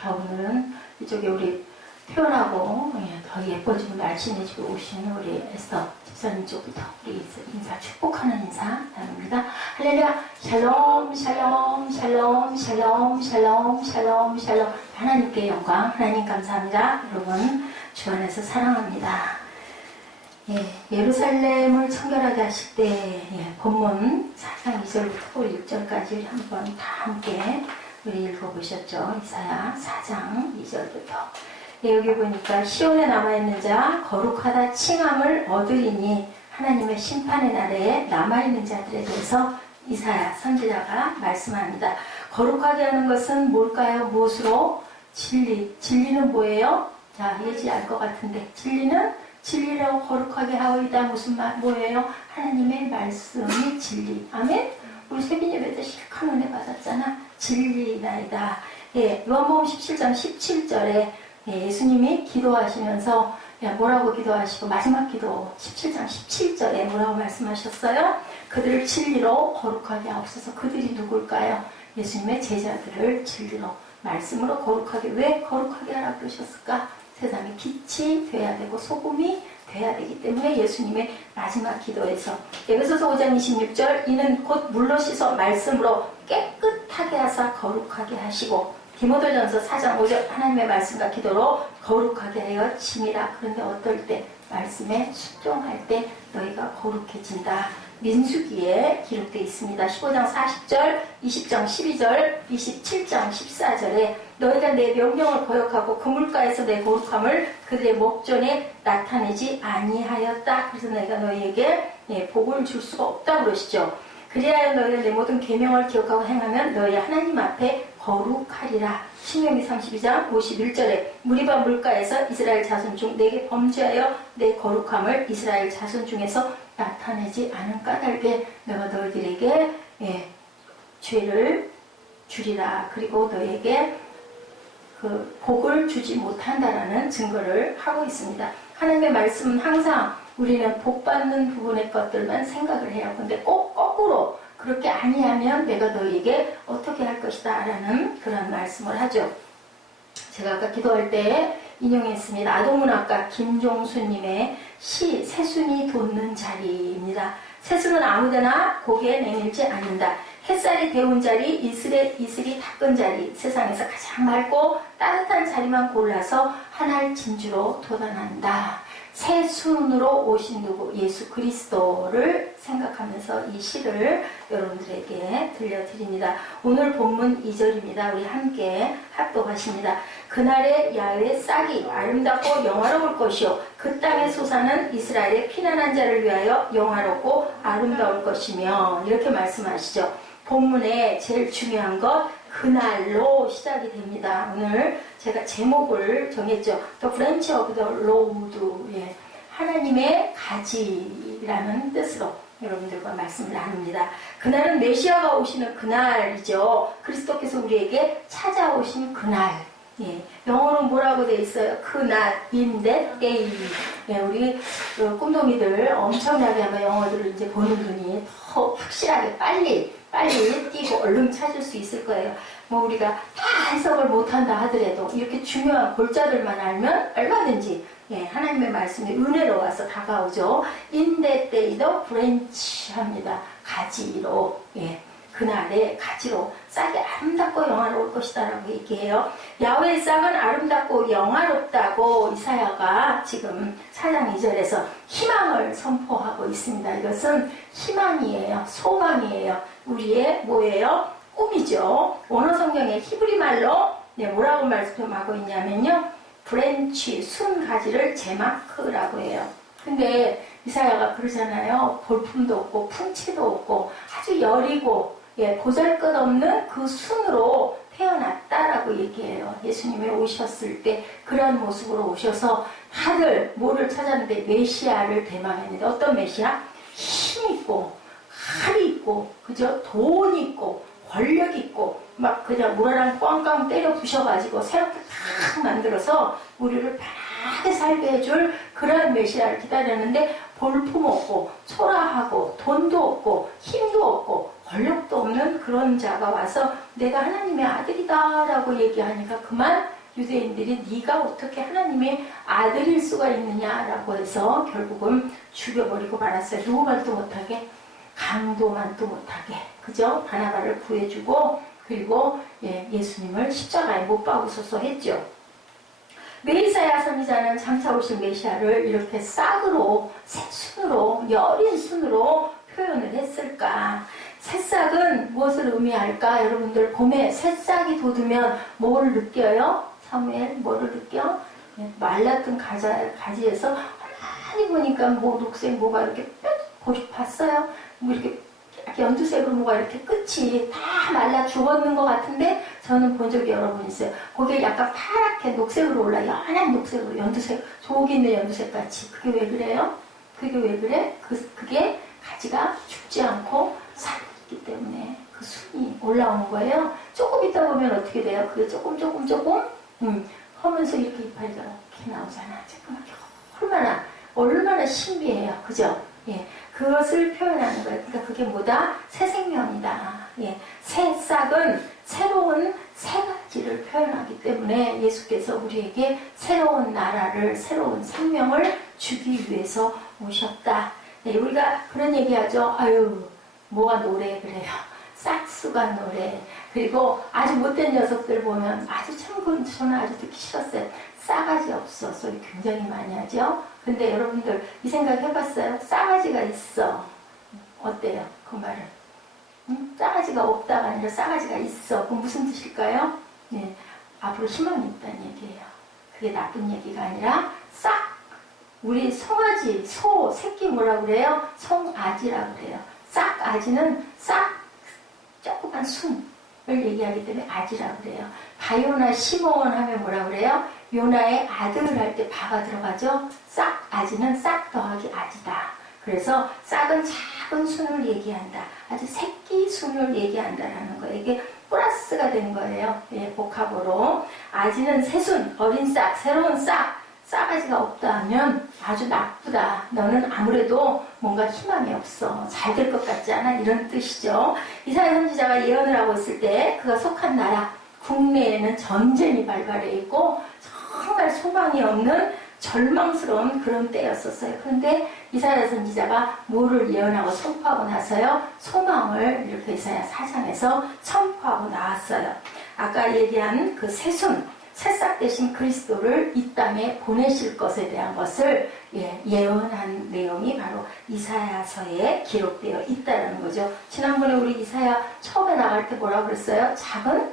자, 오늘은 이쪽에 우리 표현하고 더 예뻐지고 날씬해지고 오시는 우리 에스더 집사님 쪽부터 우리 인사 축복하는 인사 나눕니다. 할렐루야. 샬롬 샬롬 샬롬 샬롬 샬롬 샬롬 샬롬. 하나님께 영광, 하나님 감사합니다. 여러분 주 안에서 사랑합니다. 예루살렘을 청결하게 하실 때 본문 4장 2절부터 6절까지 한번 다 함께 우리 읽어보셨죠. 이사야 4장 2절부터. 여기 보니까 시온에 남아있는 자 거룩하다 칭함을 얻으리니 하나님의 심판의 날에 남아있는 자들에 대해서 이사야 선지자가 말씀합니다. 거룩하게 하는 것은 뭘까요? 무엇으로? 진리는 뭐예요? 자, 예지 알 것 같은데 진리라고 거룩하게 하오이다. 무슨 말 뭐예요? 하나님의 말씀이 진리. 아멘? 우리 세빈 예배 때 실컷 은혜 받았잖아. 진리나이다. 요한복음 17장 17절에 예수님이 기도하시면서 뭐라고 기도하시고 마지막 기도 17장 17절에 뭐라고 말씀하셨어요? 그들을 진리로 거룩하게 하옵소서. 그들이 누굴까요? 예수님의 제자들을 진리로 말씀으로 거룩하게. 왜 거룩하게 하라고 그러셨을까? 세상에 빛이 돼야 되고 소금이 돼야 되기 때문에 예수님의 마지막 기도에서 에베소서 5장 26절 이는 곧 물로 씻어 말씀으로 깨끗하게 하사 거룩하게 하시고 디모데전서 4장 5절 하나님의 말씀과 기도로 거룩하게 하여 짐이라. 그런데 어떨 때? 말씀에 순종할 때 너희가 거룩해진다. 민수기에 기록되어 있습니다. 15장 40절, 20장 12절, 27장 14절에 너희가 내 명령을 거역하고 그 물가에서 내 거룩함을 그들의 목전에 나타내지 아니하였다. 그래서 내가 너희에게 복을 줄 수가 없다 그러시죠. 그리하여 너희는 내 모든 계명을 기억하고 행하면 너희 하나님 앞에 거룩하리라. 신명기 32장 51절에 무리바 물가에서 이스라엘 자손 중 내게 범죄하여 내 거룩함을 이스라엘 자손 중에서 나타내지 않은 까닭에 내가 너희들에게 죄를 주리라. 그리고 너희에게 그 복을 주지 못한다라는 증거를 하고 있습니다. 하나님의 말씀은 항상 우리는 복 받는 부분의 것들만 생각을 해요. 근데 꼭 거꾸로 그렇게 아니하면 내가 너희에게 어떻게 할 것이다 라는 그런 말씀을 하죠. 제가 아까 기도할 때 인용했습니다. 아동문학가 김종수님의 시 새순이 돋는 자리입니다. 새순은 아무데나 고개에 내밀지 않는다. 햇살이 데운 자리, 이슬이 닦은 자리, 세상에서 가장 맑고 따뜻한 자리만 골라서 하나의 진주로 돋아난다. 새순으로 오신 누구? 예수 그리스도를 생각하면서 이 시를 여러분들에게 들려드립니다. 오늘 본문 2절입니다. 우리 함께 합독하십니다. 그날의 야훼의 싹이 아름답고 영화로울 것이요 그 땅의 소사는 이스라엘의 피난한 자를 위하여 영화롭고 아름다울 것이며 이렇게 말씀하시죠. 본문의 제일 중요한 것 그날로 시작이 됩니다. 오늘 제가 제목을 정했죠. The Branch of the Lord. 하나님의 가지라는 뜻으로 여러분들과 말씀을 나눕니다. 그날은 메시아가 오시는 그날이죠. 그리스도께서 우리에게 찾아오신 그날. 영어로는 뭐라고 되어 있어요? 그날, in that day. 우리 꿈동이들 엄청나게 아마 영어들을 이제 보는 눈이 더 확실하게 빨리 띄고 얼른 찾을 수 있을 거예요. 뭐 우리가 다 해석을 못한다 하더라도 이렇게 중요한 골자들만 알면 얼마든지 하나님의 말씀이 은혜로 와서 다가오죠. In that day도 branch 합니다. 가지로. 그날의 가지로 싹이 아름답고 영화로울 것이다 라고 얘기해요. 야훼의 싹은 아름답고 영화롭다고 이사야가 지금 4장 2절에서 희망을 선포하고 있습니다. 이것은 희망이에요. 소망이에요. 우리의 뭐예요? 꿈이죠. 원어 성경의 히브리 말로 뭐라고 말씀하고 있냐면요. 브랜치, 순 가지를 제마크라고 해요. 근데 이사야가 그러잖아요. 볼품도 없고 풍치도 없고 아주 여리고 보잘것없는 그 순으로 태어났다라고 얘기해요. 예수님이 오셨을 때 그런 모습으로 오셔서 다들 뭐를 찾았는데 메시아를 대망했는데 어떤 메시아? 힘 있고 칼이 있고 그죠? 돈 있고 권력 있고 막 그냥 모라랑 꽝꽝 때려 부셔가지고 새롭게 탁 만들어서 우리를 편하게 살게 해줄 그런 메시아를 기다렸는데 볼품 없고 초라하고 돈도 없고 힘도 없고 권력도 없는 그런 자가 와서 내가 하나님의 아들이다라고 얘기하니까 그만 유대인들이 네가 어떻게 하나님의 아들일 수가 있느냐라고 해서 결국은 죽여버리고 말았어요. 누구 말도 못하게, 강도만도 못하게, 그죠? 바나바를 구해주고 그리고 예수님을 십자가에 못 박으소서 했죠. 메시아 선지자는 장차 오실 메시아를 이렇게 싹으로, 새순으로, 여린 순으로 표현을 했을까? 새싹은 무엇을 의미할까? 여러분들 봄에 새싹이 돋으면 뭐를 느껴요? 사무엘 뭐를 느껴? 말랐던 가지에서 많이 보니까 뭐 녹색 뭐가 이렇게 봤어요? 뭐 이렇게 연두색으로 뭐가 이렇게 끝이 다 말라 죽었는 것 같은데 저는 본 적이 여러 번 있어요. 거기에 약간 파랗게 녹색으로 올라, 연한 녹색으로, 연두색, 조기 있는 연두색 같이. 그게 왜 그래요? 그게 왜 그래? 그게 가지가 죽지 않고 살기 때문에 그 순이 올라오는 거예요. 조금 있다 보면 어떻게 돼요? 그게 조금 하면서 이렇게 이파리가 이렇게 나오잖아. 조그맣게. 얼마나 신비해요. 그죠? 예. 그것을 표현하는 거예요. 그러니까 그게 뭐다? 새 생명이다. 예. 새 싹은 새로운 새 가지를 표현하기 때문에 예수께서 우리에게 새로운 나라를, 새로운 생명을 주기 위해서 오셨다. 네, 우리가 그런 얘기하죠. 아유, 뭐가 노래 그래요. 싹수가 노래. 그리고 아주 못된 녀석들 보면 아주 참 저는 아주 듣기 싫었어요. 싸가지 없어 소리 굉장히 많이 하죠. 근데 여러분들 이 생각 해봤어요? 싸가지가 있어. 어때요? 그 말은? 싸가지가 없다가 아니라 싸가지가 있어. 그건 무슨 뜻일까요? 네, 앞으로 희망이 있다는 얘기예요. 그게 나쁜 얘기가 아니라 싹. 우리 송아지, 소, 새끼 뭐라고 그래요? 송아지라고 그래요. 싹아지는 싹 조그만 순을 얘기하기 때문에 아지라고 그래요. 바요나 시몬 하면 뭐라고 그래요? 요나의 아들을 할 때 바가 들어가죠. 싹아지는 싹 더하기 아지다. 그래서 싹은 작은 순을 얘기한다. 아주 새끼 순을 얘기한다라는 거예요. 이게 플러스가 되는 거예요. 예, 복합으로. 아지는 새순, 어린 싹, 새로운 싹. 싸가지가 없다 하면 아주 나쁘다. 너는 아무래도 뭔가 희망이 없어. 잘 될 것 같지 않아? 이런 뜻이죠. 이사야 선지자가 예언을 하고 있을 때 그가 속한 나라, 국내에는 전쟁이 발발해 있고 정말 소망이 없는 절망스러운 그런 때였었어요. 그런데 이사야 선지자가 뭐를 예언하고 선포하고 나서요? 소망을 이렇게 이사야 4장에서 선포하고 나왔어요. 아까 얘기한 그 새순, 새싹 대신 그리스도를 이 땅에 보내실 것에 대한 것을 예언한 내용이 바로 이사야서에 기록되어 있다는 거죠. 지난번에 우리 이사야 처음에 나갈 때 뭐라고 그랬어요? 작은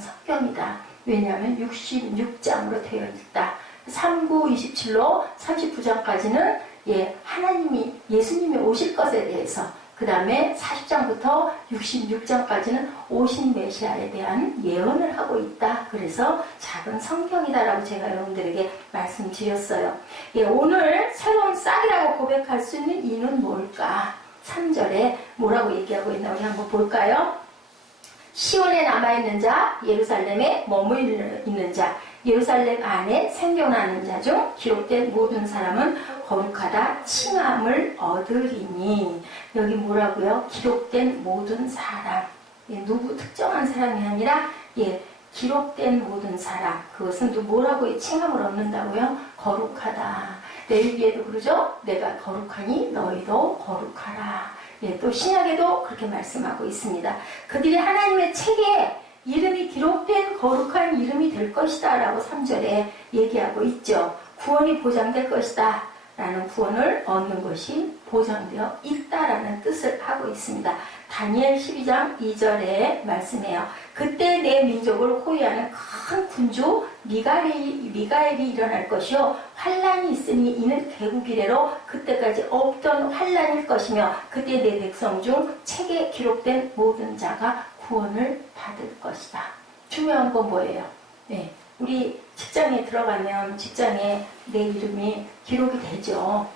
성경이다. 왜냐하면 66장으로 되어 있다. 39, 27로 39장까지는 하나님이 예수님이 오실 것에 대해서, 그 다음에 40장부터 66장까지는 오신 메시아에 대한 예언을 하고 있다. 그래서 작은 성경이다라고 제가 여러분들에게 말씀드렸어요. 오늘 새로운 싹이라고 고백할 수 있는 이유는 뭘까? 3절에 뭐라고 얘기하고 있나 우리 한번 볼까요? 시온에 남아있는 자, 예루살렘에 머무르는 자, 예루살렘 안에 생겨나는 자 중 기록된 모든 사람은 거룩하다 칭함을 얻으리니. 여기 뭐라고요? 기록된 모든 사람. 누구 특정한 사람이 아니라 기록된 모든 사람. 그것은 뭐라고 칭함을 얻는다고요? 거룩하다. 레위기에도 그러죠? 내가 거룩하니 너희도 거룩하라. 또 신약에도 그렇게 말씀하고 있습니다. 그들이 하나님의 책에 이름이 기록된 거룩한 이름이 될 것이다 라고 3절에 얘기하고 있죠. 구원이 보장될 것이다 라는 구원을 얻는 것이 보장되어 있다라는 뜻을 하고 있습니다. 다니엘 12장 2절에 말씀해요. 그때 내 민족을 호위하는 큰 군주 미가엘이 일어날 것이요 환란이 있으니 이는 개국 이래로 그때까지 없던 환란일 것이며 그때 내 백성 중 책에 기록된 모든 자가 구원을 받을 것이다. 중요한 건 뭐예요? 우리 직장에 들어가면 직장에 내 이름이 기록이 되죠.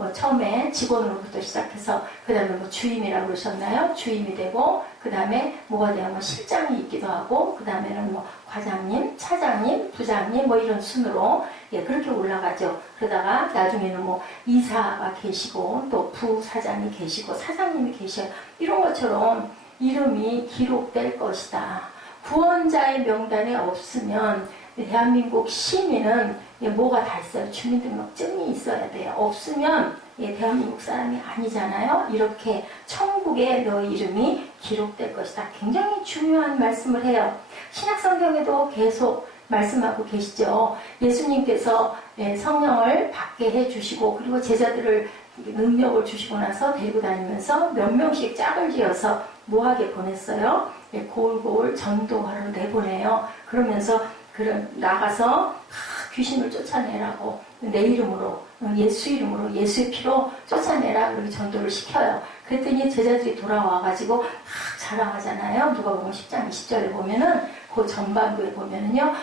뭐 처음에 직원으로부터 시작해서 그 다음에 뭐 주임이라고 그러셨나요? 주임이 되고 그 다음에 뭐가 돼요? 뭐 실장이 있기도 하고 그 다음에는 뭐 과장님, 차장님, 부장님 뭐 이런 순으로 예 그렇게 올라가죠. 그러다가 나중에는 뭐 이사가 계시고 또 부사장이 계시고 사장님이 계셔요. 이런 것처럼 이름이 기록될 것이다. 구원자의 명단에 없으면 대한민국 시민은 뭐가 다 있어요? 주민등록증이 있어야 돼요. 없으면 대한민국 사람이 아니잖아요. 이렇게 천국에 너의 이름이 기록될 것이다. 굉장히 중요한 말씀을 해요. 신약성경에도 계속 말씀하고 계시죠. 예수님께서 성령을 받게 해주시고 그리고 제자들을 능력을 주시고 나서 데리고 다니면서 몇 명씩 짝을 지어서 뭐하게 보냈어요? 고울고울 전도하러 내보내요. 그러면서 나가서 귀신을 쫓아내라고 내 이름으로 예수 이름으로 예수의 피로 쫓아내라 그렇게 전도를 시켜요. 그랬더니 제자들이 돌아와가지고 자랑하잖아요. 누가복음 10장 20절에 보면은 그 전반부에 보면은요,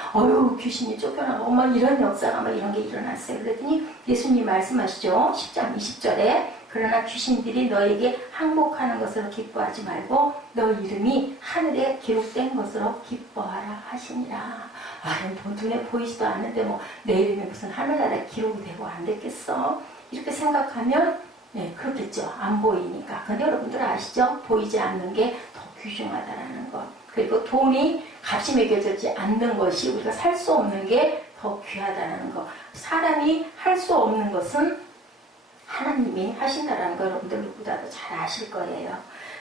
귀신이 쫓겨나고 막 이런 역사가 막 이런 게 일어났어요. 그랬더니 예수님 말씀하시죠. 10장 20절에 그러나 귀신들이 너에게 항복하는 것으로 기뻐하지 말고 너 이름이 하늘에 기록된 것으로 기뻐하라 하시니라. 뭐 눈에 보이지도 않는데 뭐 내 이름이 무슨 하늘나라에 기록이 되고 안 됐겠어? 이렇게 생각하면 그렇겠죠. 안 보이니까. 근데 여러분들 아시죠? 보이지 않는 게 더 귀중하다라는 것. 그리고 돈이 값이 매겨지지 않는 것이 우리가 살 수 없는 게 더 귀하다는 것. 사람이 할 수 없는 것은 하나님이 하신다라는 거 여러분들 누구보다도 잘 아실 거예요.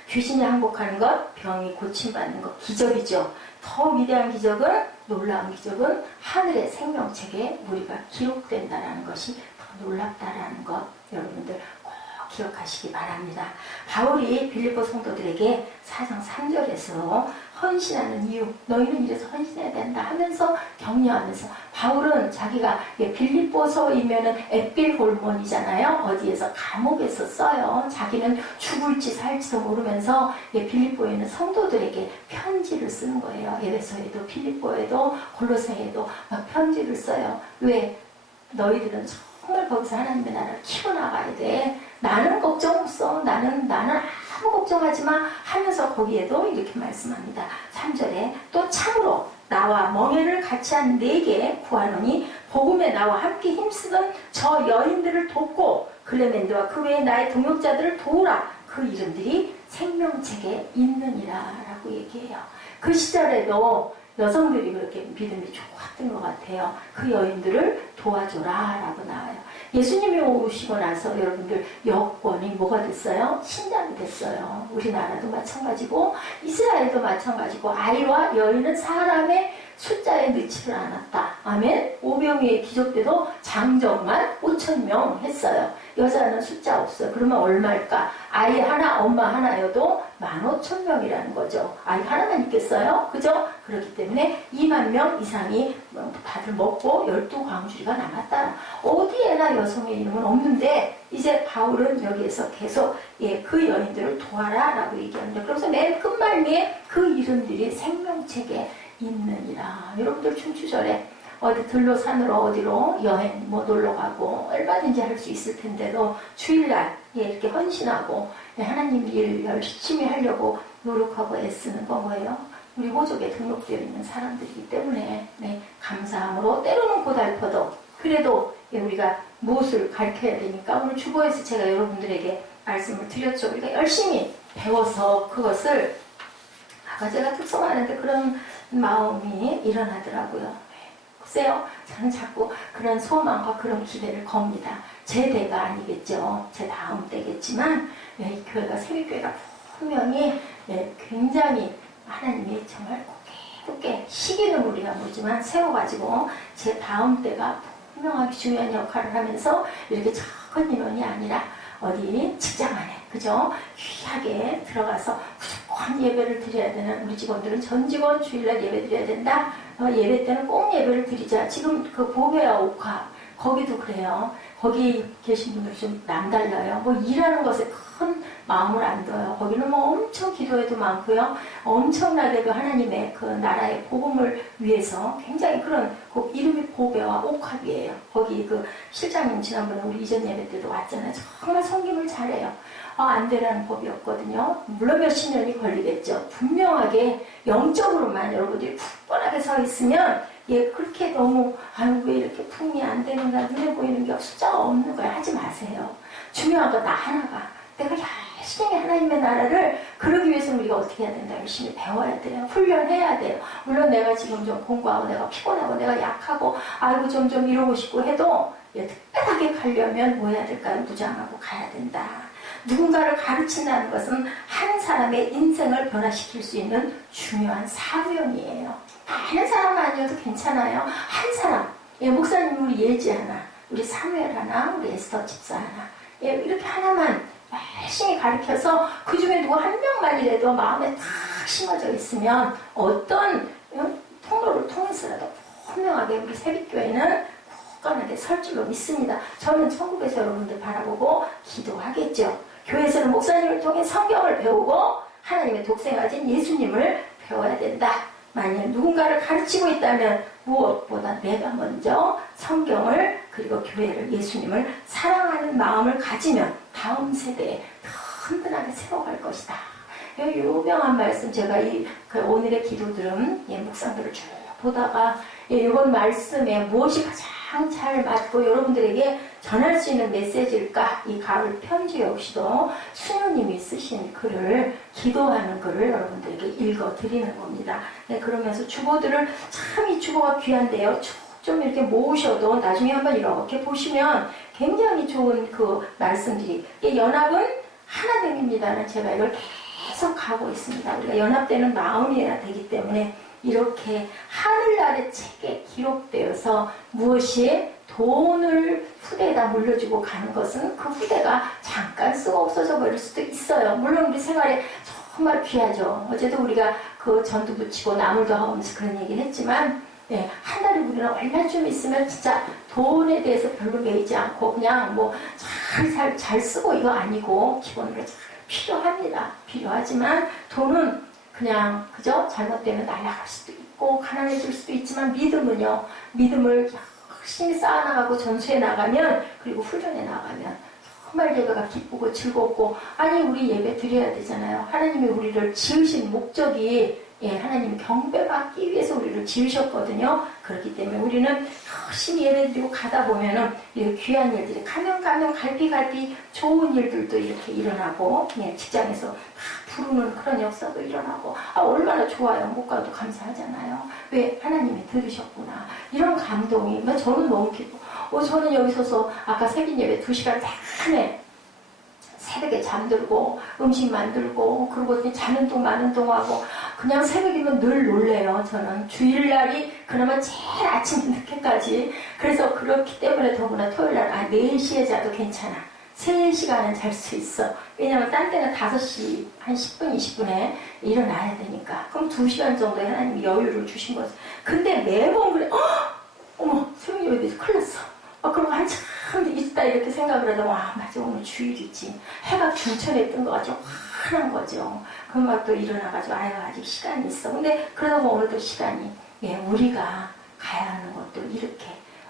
귀신이 항복하는 것, 병이 고침받는 것, 기적이죠. 더 위대한 기적은, 놀라운 기적은 하늘의 생명책에 우리가 기록된다라는 것이 더 놀랍다라는 것 여러분들 꼭 기억하시기 바랍니다. 바울이 빌립보 성도들에게 4장 3절에서 헌신하는 이유, 너희는 이래서 헌신해야 된다 하면서 격려하면서 바울은 자기가 빌립보서이면은 앳빌골몬이잖아요. 어디에서 감옥에서 써요. 자기는 죽을지 살지도 모르면서 빌립보에 있는 성도들에게 편지를 쓰는 거예요. 에베소에도 필립보에도 골로새에도 막 편지를 써요. 왜? 너희들은 정말 거기서 하나님의 나라를 키워나가야 돼. 나는 걱정 없어. 나는 아무 걱정하지 마 하면서 거기에도 이렇게 말씀합니다. 3절에 또 참으로 나와 멍에를 같이 한 네게 구하노니 복음에 나와 함께 힘쓰던 저 여인들을 돕고 클레멘드와 그 외에 나의 동역자들을 도우라. 그 이름들이 생명책에 있느니라 라고 얘기해요. 그 시절에도 여성들이 그렇게 믿음이 좋았던 것 같아요. 그 여인들을 도와줘라 라고 나와요. 예수님이 오시고 나서 여러분들 여권이 뭐가 됐어요? 신장이 됐어요. 우리나라도 마찬가지고 이스라엘도 마찬가지고 아이와 여인은 사람의 숫자에 넣지를 않았다. 아멘. 오병이의 기적 때도 장정만 5,000명 했어요. 여자는 숫자 없어요. 그러면 얼마일까? 아이 하나, 엄마 하나여도 15,000명이라는 거죠. 아이 하나만 있겠어요? 그죠? 그렇기 때문에 2만 명 이상이 다들 먹고 12광주리가 남았다. 어디에나 여성의 이름은 없는데 이제 바울은 여기에서 계속 그 여인들을 도와라 라고 얘기합니다. 그래서 맨 끝말미에 그 이름들이 생명책에 있느니라. 여러분들 춘추절에 어디 들로 산으로 어디로 여행 뭐 놀러 가고 얼마든지 할 수 있을 텐데도 주일날 이렇게 헌신하고 하나님 일 열심히 하려고 노력하고 애쓰는 거 뭐예요? 우리 호족에 등록되어 있는 사람들이기 때문에 감사함으로 때로는 고달퍼도 그래도 우리가 무엇을 가르쳐야 되니까 오늘 주보에서 제가 여러분들에게 말씀을 드렸죠. 우리가 열심히 배워서 그것을 아까 제가 특성하는데 그런 마음이 일어나더라고요. 글쎄요, 저는 자꾸 그런 소망과 그런 기대를 겁니다. 제 대가 아니겠죠. 제 다음 때겠지만 이 교회가 세미교회가 분명히 굉장히 하나님이 정말 굳게 시기는 우리가 모르지만 세워가지고 제 다음 때가 분명하게 중요한 역할을 하면서 이렇게 작은 인원이 아니라 어디 직장 안에 그죠? 귀하게 들어가서 무조건 예배를 드려야 되는 우리 직원들은 전 직원 주일날 예배 드려야 된다. 예배 때는 꼭 예배를 드리자. 지금 그 보배와 옥화 거기도 그래요. 거기 계신 분들 좀 남달라요. 뭐 일하는 것에 큰 마음을 안 둬요. 거기는 뭐 엄청 기도해도 많고요. 엄청나게도 하나님의 그 나라의 복음을 위해서 굉장히 그런 그 이름이 보배와 옥합이에요. 거기 그 실장님 지난번에 우리 이전 예배 때도 왔잖아요. 정말 섬김을 잘해요. 안 되라는 법이 없거든요. 물론 몇십 년이 걸리겠죠. 분명하게 영적으로만 여러분들이 굳건하게 서 있으면 그렇게 너무 왜 이렇게 품이 안 되는가 눈에 보이는 게 숫자가 없는 거야 하지 마세요. 중요한 건 나 하나가 내가 열심히 하나님의 나라를 그러기 위해서는 우리가 어떻게 해야 된다. 열심히 배워야 돼요. 훈련해야 돼요. 물론 내가 지금 좀 공부하고 내가 피곤하고 내가 약하고 좀 이러고 싶고 해도 특별하게 가려면 뭐 해야 될까요? 무장하고 가야 된다. 누군가를 가르친다는 것은 한 사람의 인생을 변화시킬 수 있는 중요한 사명이에요. 많은 사람 아니어도 괜찮아요. 한 사람, 목사님 우리 예지 하나, 우리 사무엘 하나, 우리 에스더 집사 하나, 이렇게 하나만 열심히 가르쳐서 그 중에 누구 한 명만이라도 마음에 탁 심어져 있으면 어떤 통로를 통해서라도 분명하게 우리 새빛교회는 굳건하게 설 줄로 믿습니다. 저는 천국에서 여러분들 바라보고 기도하겠죠. 교회에서는 목사님을 통해 성경을 배우고 하나님의 독생하신 예수님을 배워야 된다. 만약 누군가를 가르치고 있다면 무엇보다 내가 먼저 성경을 그리고 교회를 예수님을 사랑하는 마음을 가지면 다음 세대에 더 든든하게 세워갈 것이다. 유명한 말씀 제가 오늘의 기도들은 묵상들을 쭉 보다가 이번 말씀에 무엇이 가장 잘 맞고 여러분들에게 전할 수 있는 메시지일까? 이 가을 편지 역시도 수녀님이 쓰신 글을 기도하는 글을 여러분들에게 읽어드리는 겁니다. 그러면서 주보들을 참 이 주보가 귀한데요. 좀 이렇게 모으셔도 나중에 한번 이렇게 보시면 굉장히 좋은 그 말씀들이 연합은 하나됨입니다는 제가 이걸 계속 가고 있습니다. 우리가 연합되는 마음이어야 되기 때문에 이렇게 하늘나라의 책에 기록되어서 무엇이 돈을 후대에다 물려주고 가는 것은 그 후대가 잠깐 쓰고 없어져 버릴 수도 있어요. 물론 우리 생활에 정말 귀하죠. 어제도 우리가 그 전도 붙이고 나물도 하면서 그런 얘기를 했지만 한 달에 우리는 얼마 좀 있으면 진짜 돈에 대해서 별로 매이지 않고 그냥 뭐 잘 쓰고 이거 아니고 기본으로 잘 필요합니다. 필요하지만 돈은 그냥 그저 잘못되면 날아갈 수도 있고 가난해질 수도 있지만 믿음은요. 믿음을 열심히 쌓아나가고 전수해 나가면 그리고 훈련해 나가면 정말 예배가 기쁘고 즐겁고 우리 예배 드려야 되잖아요. 하나님이 우리를 지으신 목적이 하나님 경배받기 위해서 우리를 지으셨거든요. 그렇기 때문에 우리는 열심히 예배드리고 가다 보면은 귀한 일들이 가면 갈피 좋은 일들도 이렇게 일어나고 직장에서 부르는 그런 역사도 일어나고 얼마나 좋아요. 못 가도 감사하잖아요. 왜? 하나님이 들으셨구나. 이런 감동이 저는 너무 기뻐. 저는 여기 서서 아까 새벽 예배 2시간 내내 새벽에 잠들고 음식 만들고 그리고 자는 동 마는 동 하고 그냥 새벽이면 늘 놀래요. 저는 주일날이 그나마 제일 아침 늦게까지 그래서 그렇기 때문에 더구나 토요일날 4시에 자도 괜찮아. 3시간은 잘 수 있어. 왜냐면 딴 때는 5시 한 10분 20분에 일어나야 되니까. 그럼 2시간 정도 하나님이 여유를 주신 거죠. 근데 매번 그래. 어머 새벽 예배에서 큰일 났어. 그럼 한참 있다 이렇게 생각을 하다 맞아 오늘 주일이지. 해가 중천에 뜬 것 같죠. 환한 거죠. 그럼 막 또 일어나가지고 아직 시간이 있어. 근데 그러다 보면 오늘도 시간이 우리가 가야 하는 것도 이렇게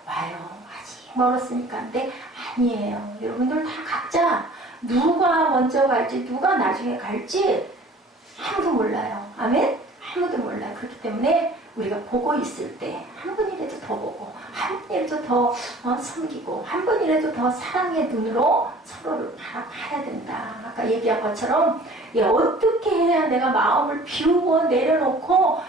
와요. 아직 멀었으니까. 근데 아니에요. 여러분들 다 각자 누가 먼저 갈지 누가 나중에 갈지 아무도 몰라요. 아멘? 아무도 몰라요. 그렇기 때문에 우리가 보고 있을 때 한 분이라도 더 보고 한 분이라도 더 섬기고 한 분이라도 더 사랑의 눈으로 서로를 바라봐야 된다. 아까 얘기한 것처럼 어떻게 해야 내가 마음을 비우고 내려놓고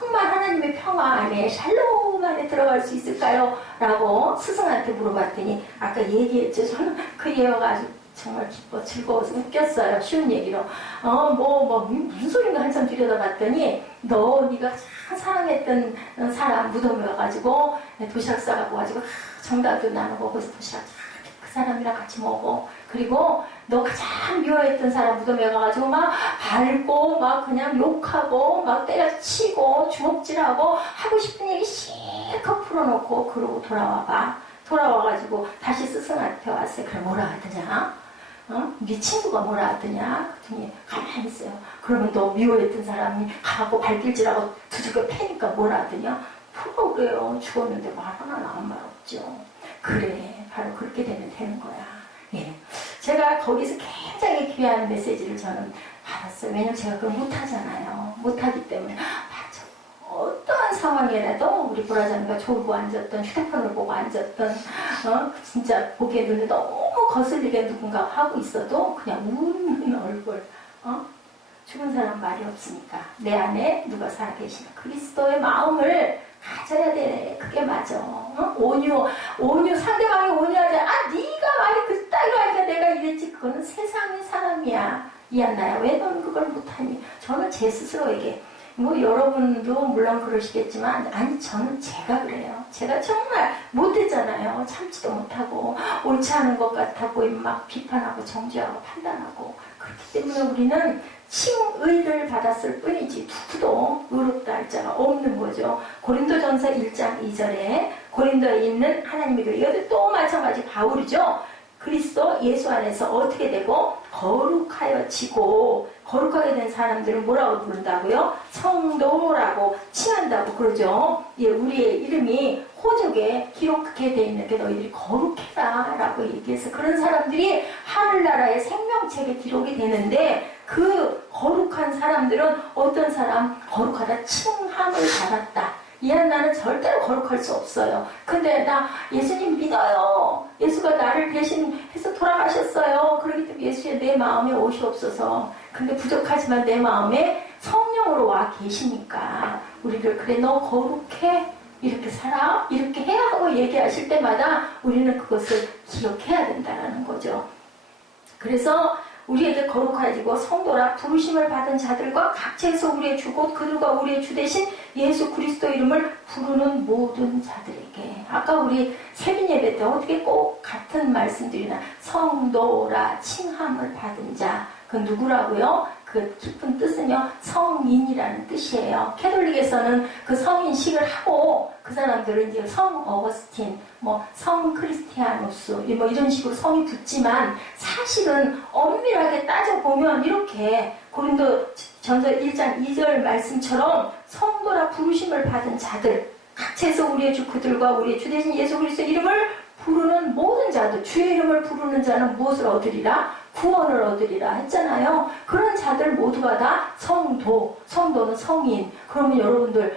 정말 하나님의 평화 안에 샬롬 안에 들어갈 수 있을까요? 라고 스승한테 물어봤더니 아까 얘기했죠. 저는 그 예화가 아주 정말 기뻐 즐거워서 웃겼어요. 쉬운 얘기로 무슨 소린가 한참 들여다봤더니 네가 참 사랑했던 사람 무덤에 와가지고 도시락 싸갖고 와가지고 정답도 나누고 거기서 도시락 그 사람이랑 같이 먹어. 그리고 너 가장 미워했던 사람 무덤에 가가지고 막 밟고 막 그냥 욕하고 막 때려치고 주먹질하고 하고 싶은 얘기 실컷 풀어놓고 그러고 돌아와봐. 돌아와가지고 다시 스승한테 왔어요. 그래 뭐라 하더냐? 네 친구가 뭐라 하더냐? 그랬더니 가만히 있어요. 그러면 너 미워했던 사람이 가고 발길질하고 두들겨 패니까 뭐라 하더냐? 뭐가 그래요. 죽었는데 말 하나 나온 말 없죠. 그래, 바로 그렇게 되는 거야. 예. 제가 거기서 굉장히 귀한 메시지를 저는 받았어요. 왜냐면 제가 그걸 못하잖아요. 못하기 때문에. 맞아. 어떠한 상황이라도 우리 보라자니가 졸고 앉았던, 휴대폰을 보고 앉았던, 진짜 보기에 눈에 너무 거슬리게 누군가 하고 있어도 그냥 웃는 얼굴, 죽은 사람 말이 없으니까 내 안에 누가 살아계시나 그리스도의 마음을 가져야 돼. 그게 맞아. 온유 상대방이 온유하지. 네가 말이 그따위로 하니까 내가 이랬지. 그거는 세상의 사람이야. 이해한나야? 왜 너는 그걸 못하니? 저는 제 스스로에게 여러분도 물론 그러시겠지만 저는 제가 그래요. 제가 정말 못했잖아요. 참지도 못하고 옳지 않은 것 같아 보이면 막 비판하고 정죄하고 판단하고 그렇기 때문에 우리는 칭의를 받았을 뿐이지 누구도 의롭다 할 자가 없는 거죠. 고린도전서 1장 2절에 고린도에 있는 하나님의 교회 이것도 또 마찬가지 바울이죠. 그리스도 예수 안에서 어떻게 되고 거룩하여지고 거룩하게 된 사람들은 뭐라고 부른다고요? 성도라고 칭한다고 그러죠. 예, 우리의 이름이 호적에 기록하게 돼 있는 게 너희들이 거룩해라 라고 얘기해서 그런 사람들이 하늘나라의 생명책에 기록이 되는데 그 거룩한 사람들은 어떤 사람? 거룩하다 칭함을 받았다. 이한나는 절대로 거룩할 수 없어요. 근데 나 예수님 믿어요. 예수가 나를 대신해서 돌아가셨어요. 그렇기 때문에 예수의 내 마음에 오시옵소서. 근데 부족하지만 내 마음에 성령으로 와 계시니까 우리를 그래 너 거룩해? 이렇게 살아? 이렇게 해야 하고 얘기하실 때마다 우리는 그것을 기억해야 된다는 거죠. 그래서 우리에게 거룩하지고 성도라 부르심을 받은 자들과 각처에서 우리의 주 곧 그들과 우리의 주 대신 예수 그리스도 이름을 부르는 모든 자들에게 아까 우리 세빈 예배 때 어떻게 꼭 같은 말씀들이나 성도라 칭함을 받은 자 그 누구라고요? 그 깊은 뜻은요 성인이라는 뜻이에요. 캐톨릭에서는 그 성인식을 하고 그 사람들은 이제 성 어거스틴, 성 크리스티아노스 이런 식으로 성이 붙지만 사실은 엄밀하게 따져보면 이렇게 고린도전서 1장 2절 말씀처럼 성도라 부르심을 받은 자들 각처에서 우리의 주 그들과 우리의 주 대신 예수 그리스도 이름을 부르는 모든 자들 주의 이름을 부르는 자는 무엇을 얻으리라? 구원을 얻으리라 했잖아요. 그런 자들 모두가 다 성도는 성인. 그러면 여러분들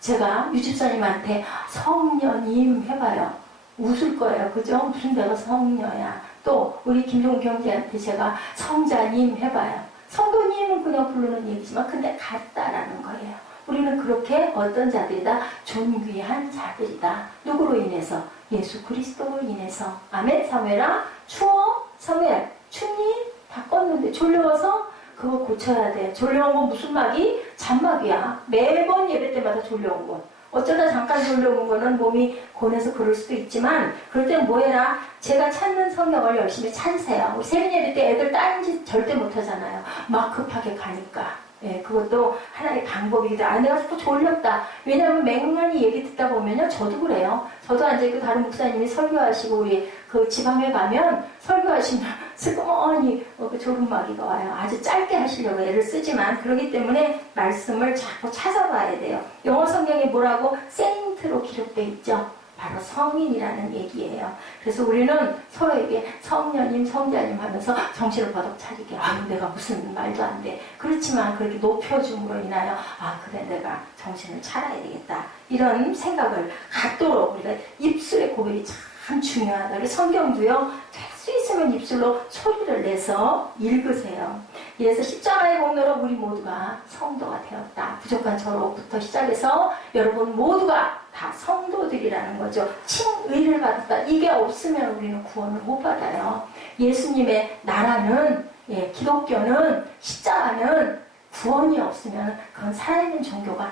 제가 유집사님한테 성녀님 해봐요. 웃을 거예요. 그죠? 무슨 내가 성녀야. 또 우리 김종훈 경제한테 제가 성자님 해봐요. 성도님은 그냥 부르는 얘기지만 근데 같다라는 거예요. 우리는 그렇게 어떤 자들이다? 존귀한 자들이다. 누구로 인해서? 예수 그리스도로 인해서. 아멘. 사무엘아 추워? 사무엘 춥니? 다 껐는데 졸려워서 그거 고쳐야 돼. 졸려온 건 무슨 막이? 잔막이야. 매번 예배 때마다 졸려온 건. 어쩌다 잠깐 졸려온 거는 몸이 곤해서 그럴 수도 있지만 그럴 땐 뭐 해라? 제가 찾는 성경을 열심히 찾으세요. 우리 세빈 예배 때 애들 다른 짓 절대 못하잖아요. 막 급하게 가니까. 예, 그것도 하나의 방법이기도 하고 내가 자꾸 졸렸다. 왜냐하면 맹랑히 얘기 듣다 보면요. 저도 그래요. 저도 앉아있고 다른 목사님이 설교하시고 우리 그 지방에 가면 설교하시면 슬그머니 그 졸음마귀가 와요. 아주 짧게 하시려고 애를 쓰지만 그렇기 때문에 말씀을 자꾸 찾아봐야 돼요. 영어 성경에 뭐라고? 세인트로 기록되어 있죠. 바로 성인이라는 얘기예요. 그래서 우리는 서로에게 성녀님, 성자님 하면서 정신을 버덕 차리게 내가 무슨 말도 안 돼. 그렇지만 그렇게 높여줌으로 인하여 그래 내가 정신을 차려야 되겠다. 이런 생각을 갖도록 우리가 입술의 고백이 참 중요하다. 우리 성경도요. 될 수 있으면 입술로 소리를 내서 읽으세요. 이래서 십자가의 공로로 우리 모두가 성도가 되었다. 부족한 저로부터 시작해서 여러분 모두가 다 성도들이라는 거죠. 칭의를 받았다. 이게 없으면 우리는 구원을 못 받아요. 예수님의 나라는 기독교는 십자가는 구원이 없으면 그건 살아있는 종교가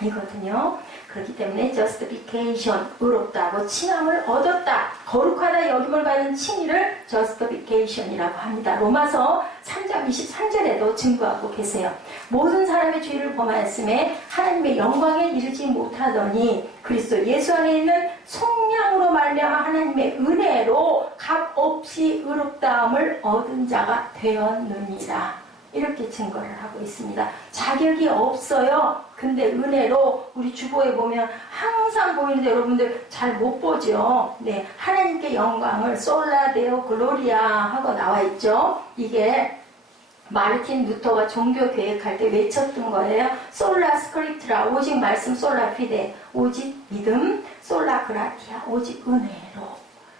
아니거든요. 그렇기 때문에 justification, 의롭다고 칭함을 얻었다, 거룩하다 여김을 받는 칭의를 justification이라고 합니다. 로마서 3장 23절에도 증거하고 계세요. 모든 사람의 죄를 범하였음에 하나님의 영광에 이르지 못하더니 그리스도 예수 안에 있는 속량으로 말미암아 하나님의 은혜로 값없이 의롭다함을 얻은 자가 되었느니라. 이렇게 증거를 하고 있습니다. 자격이 없어요. 근데 은혜로 우리 주보에 보면 항상 보이는데 여러분들 잘 못 보죠. 네, 하나님께 영광을 솔라 데오 글로리아 하고 나와 있죠. 이게 마르틴 루터가 종교 계획할 때 외쳤던 거예요. 솔라 스크립트라, 오직 말씀, 솔라 피데, 오직 믿음, 솔라 그라티아, 오직 은혜로.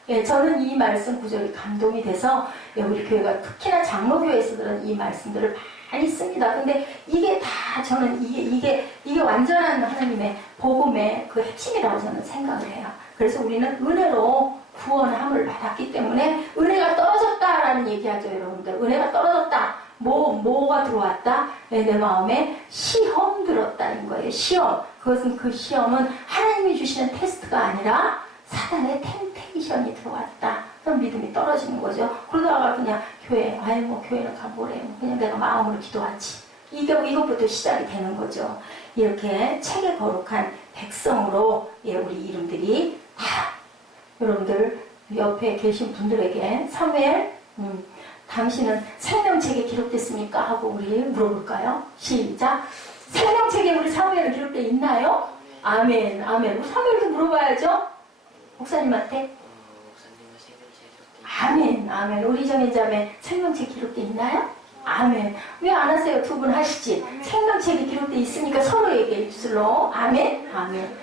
예, 저는 이 말씀 구절이 감동이 돼서 우리 교회가 특히나 장로교회에서들은 이 말씀들을 많이 씁니다. 근데 이게 다 저는 이게 완전한 하나님의 복음의 그 핵심이라고 저는 생각을 해요. 그래서 우리는 은혜로 구원함을 받았기 때문에 은혜가 떨어졌다라는 얘기하죠, 여러분들. 은혜가 떨어졌다. 뭐가 들어왔다? 내 마음에 시험 들었다는 거예요. 시험. 그것은 그 시험은 하나님이 주시는 테스트가 아니라 사단의 템테이션이 들어왔다. 그럼 믿음이 떨어지는 거죠. 그러다가 그냥 교회, 교회는 가보래. 그냥 내가 마음으로 기도하지. 이것부터 시작이 되는 거죠. 이렇게 책에 거룩한 백성으로 우리 이름들이 다 여러분들 옆에 계신 분들에게 사무엘, 당신은 생명책에 기록됐습니까? 하고 우리 물어볼까요? 시작. 생명책에 우리 사무엘은 기록되어 있나요? 아멘, 아멘. 우리 사무엘도 물어봐야죠. 목사님한테. 아멘, 아멘. 우리 정인자매 생명책 기록되어 있나요? 아멘. 왜 안 하세요? 두 분 하시지. 생명책이 기록되어 있으니까 서로에게 입술로 아멘, 아멘,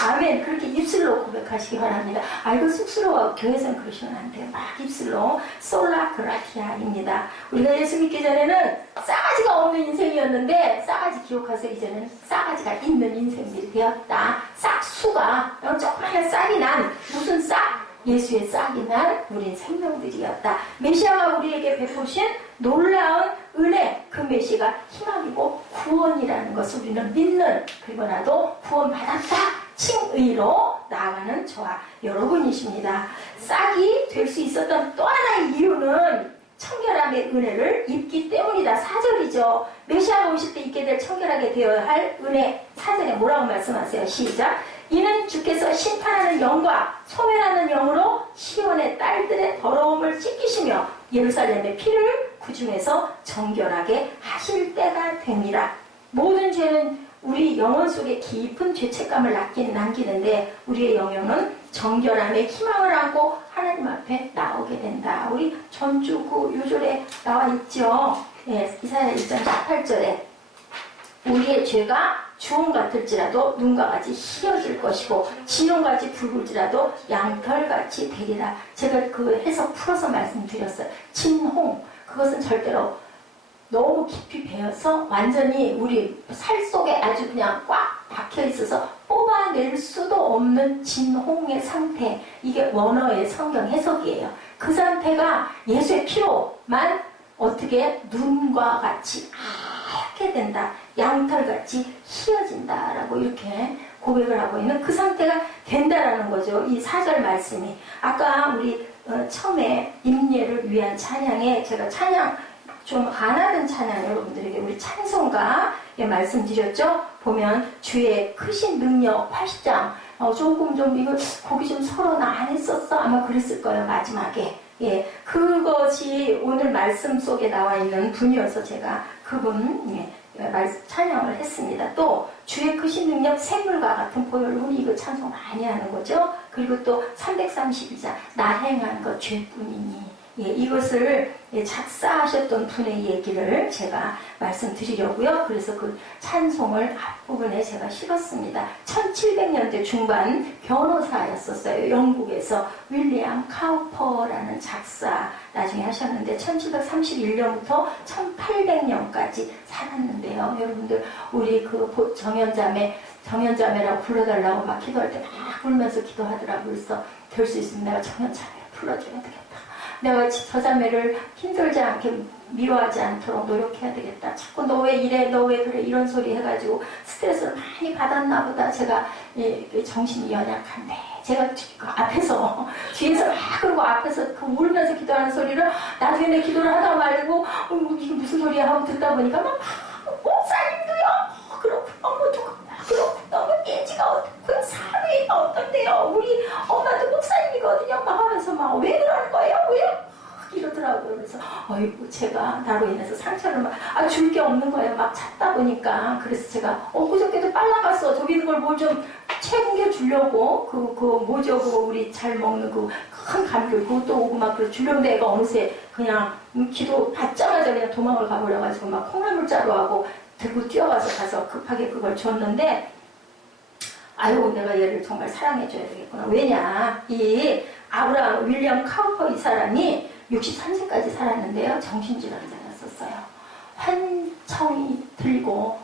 아멘. 그렇게 입술로 고백하시기 바랍니다. 이거 쑥스러워. 교회에서는 그러시면 안 돼요. 막 입술로 솔라 그라티아입니다. 우리가 예수 믿기 전에는 싸가지가 없는 인생이었는데 싸가지 기억하세요. 이제는 싸가지가 있는 인생들이 되었다. 싹수가 조그마한 싹이 난 무슨 싹? 예수의 싹이 난 우린 생명들이었다. 메시아가 우리에게 베푸신 놀라운 은혜, 그 메시가 희망이고 구원이라는 것을 우리는 믿는, 그리고 나도 구원받았다 칭의로 나아가는 저와 여러분이십니다. 싹이 될 수 있었던 또 하나의 이유는 청결함의 은혜를 입기 때문이다. 4절이죠. 메시아가 오실 때 입게 될 청결하게 되어야 할 은혜. 4절에 뭐라고 말씀하세요? 시작. 이는 주께서 심판하는 영과 소멸하는 영으로 시온의 딸들의 더러움을 씻기시며 예루살렘의 피를 그 중에서 정결하게 하실 때가 됩니다. 모든 죄는 우리 영혼 속에 깊은 죄책감을 남기는데 우리의 영혼은 정결함의 희망을 안고 하나님 앞에 나오게 된다. 우리 전주 그 요절에 나와 있죠. 예, 이사야 1장 18절에 우리의 죄가 주홍 같을지라도 눈과 같이 희어질 것이고 진홍같이 붉을지라도 양털같이 되리라. 제가 그 해석 풀어서 말씀드렸어요. 진홍, 그것은 절대로 너무 깊이 배어서 완전히 우리 살 속에 아주 그냥 꽉 박혀 있어서 뽑아낼 수도 없는 진홍의 상태. 이게 원어의 성경 해석이에요. 그 상태가 예수의 피로만 어떻게 눈과 같이 하얗게 된다. 양털같이 희어진다라고 이렇게 고백을 하고 있는 그 상태가 된다라는 거죠. 이 4절 말씀이. 아까 우리 처음에 임예를 위한 찬양에 제가 찬양 좀 안 하던 찬양 여러분들에게 우리 찬송가에 말씀드렸죠. 보면 주의 크신 능력 80장 조금 좀 이거 곡이 좀 서로 나 안 했었어 아마 그랬을 거예요. 마지막에. 예, 그것이 오늘 말씀 속에 나와 있는 분이어서 제가 그분 찬양을 했습니다. 또 주의 크신 능력 샘물과 같은 보혈 우리 이거 찬송 많이 하는 거죠. 그리고 또 332장 나 행한 것 죄뿐이니 예, 이것을 작사하셨던 분의 얘기를 제가 말씀드리려고요. 그래서 그 찬송을 앞부분에 제가 실었습니다. 1700년대 중반 변호사였었어요. 영국에서 윌리엄 카우퍼라는 작사 나중에 하셨는데 1731년부터 1800년까지 살았는데요. 여러분들 우리 그 정연자매라고 불러달라고 막 기도할 때 막 울면서 기도하더라고요. 그래서 될 수 있으면 내가 정연자매를 불러줘야 되겠다. 내가 저 자매를 힘들지 않게 미워하지 않도록 노력해야 되겠다. 자꾸 너 왜 이래, 너 왜 그래, 이런 소리 해가지고 스트레스를 많이 받았나 보다. 제가 정신이 연약한데 제가 그 앞에서 뒤에서 막 그러고 앞에서 그 울면서 기도하는 소리를 나중에 내 기도를 하다 말고 이게 무슨 소리야 하고 듣다 보니까 막 목사님도요 그렇구나 그렇구나 예지가 어떻고 사회가 어떤데요 우리 엄마도 목사님이거든요 막 하면서 막 왜 그러는 거예요 왜 이러더라고요. 그래서 어이구 제가 나로 인해서 상처를 막 줄 게 없는 거예요. 막 찾다 보니까 그래서 제가 그저께도 빨라갔어. 저기 있는 걸 뭐 좀 챙겨 주려고 그 뭐죠 그거 우리 잘 먹는 그 큰 감귤 그것도 오고 막 그래 주려고 애가 어느새 그냥 기도 받자마자 그냥 도망을 가버려가지고 막 콩나물 자루하고 들고 뛰어가서 가서 급하게 그걸 줬는데 아유 내가 얘를 정말 사랑해줘야 되겠구나. 왜냐 이 아브라함 윌리엄 카우퍼 이 사람이 63세까지 살았는데요. 정신질환자였었어요. 환청이 들리고